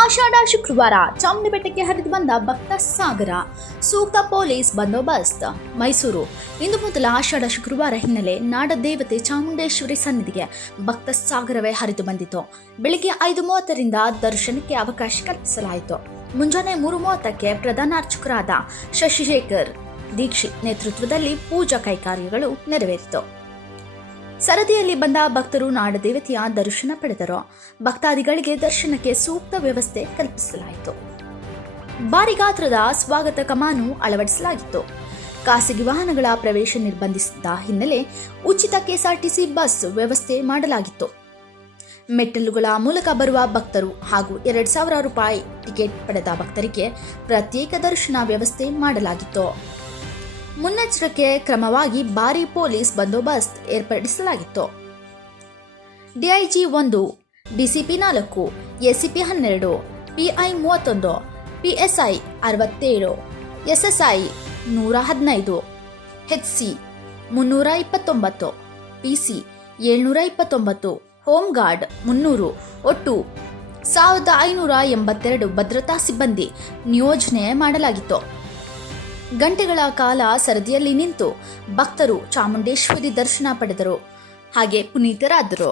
ಆಷಾಢ ಶುಕ್ರವಾರ ಚಾಮುಂಡಿ ಬೆಟ್ಟಕ್ಕೆ ಹರಿದು ಬಂದ ಭಕ್ತ ಸಾಗರ, ಸೂಕ್ತ ಪೊಲೀಸ್ ಬಂದೋಬಸ್ತ್. ಮೈಸೂರು. ಇಂದು ಮೊದಲ ಆಷಾಢ ಶುಕ್ರವಾರ ಹಿನ್ನೆಲೆ ನಾಡ ದೇವತೆ ಚಾಮುಂಡೇಶ್ವರಿ ಸನ್ನಿಧಿಗೆ ಭಕ್ತ ಸಾಗರವೇ ಹರಿದು ಬಂದಿತು. ಬೆಳಿಗ್ಗೆ 5:30ರಿಂದ ದರ್ಶನಕ್ಕೆ ಅವಕಾಶ ಕಲ್ಪಿಸಲಾಯಿತು. ಮುಂಜಾನೆ 3:30ಕ್ಕೆ ಪ್ರಧಾನ ಅರ್ಚಕರಾದ ಶಶಿಶೇಖರ್ ದೀಕ್ಷಿತ್ ನೇತೃತ್ವದಲ್ಲಿ ಪೂಜಾ ಕೈಕಾರ್ಯಗಳು ನೆರವೇರಿತು. ಸರದಿಯಲ್ಲಿ ಬಂದ ಭಕ್ತರು ನಾಡದೇವತೆಯ ದರ್ಶನ ಪಡೆದರು. ಭಕ್ತಾದಿಗಳಿಗೆ ದರ್ಶನಕ್ಕೆ ಸೂಕ್ತ ವ್ಯವಸ್ಥೆ ಕಲ್ಪಿಸಲಾಯಿತು. ಭಾರಿ ಗಾತ್ರದ ಸ್ವಾಗತ ಕಮಾನು ಅಳವಡಿಸಲಾಗಿತ್ತು. ಖಾಸಗಿ ವಾಹನಗಳ ಪ್ರವೇಶ ನಿರ್ಬಂಧಿಸಿದ್ದ ಹಿನ್ನೆಲೆ ಉಚಿತ ಕೆಎಸ್ಆರ್ಟಿಸಿ ಬಸ್ ವ್ಯವಸ್ಥೆ ಮಾಡಲಾಗಿತ್ತು. ಮೆಟ್ಟಿಲುಗಳ ಮೂಲಕ ಬರುವ ಭಕ್ತರು ಹಾಗೂ 2,000 ರೂಪಾಯಿ ಟಿಕೆಟ್ ಪಡೆದ ಭಕ್ತರಿಗೆ ಪ್ರತ್ಯೇಕ ದರ್ಶನ ವ್ಯವಸ್ಥೆ ಮಾಡಲಾಗಿತ್ತು. ಮುನ್ನೆಚ್ಚರಿಕೆ ಕ್ರಮವಾಗಿ ಭಾರೀ ಪೊಲೀಸ್ ಬಂದೋಬಸ್ತ್ ಏರ್ಪಡಿಸಲಾಗಿತ್ತು. DIG 1, DCP 4, ACP 12, PI 31, PSI 67, SSI 115, HC 329, PC 729, home guard 300, ಒಟ್ಟು 1,582 ಭದ್ರತಾ ಸಿಬ್ಬಂದಿ ನಿಯೋಜನೆ ಮಾಡಲಾಗಿತ್ತು. ಗಂಟೆಗಳ ಕಾಲ ಸರದಿಯಲ್ಲಿ ನಿಂತು ಭಕ್ತರು ಚಾಮುಂಡೇಶ್ವರಿ ದರ್ಶನ ಪಡೆದರು, ಹಾಗೆ ಪುನೀತರಾದರು.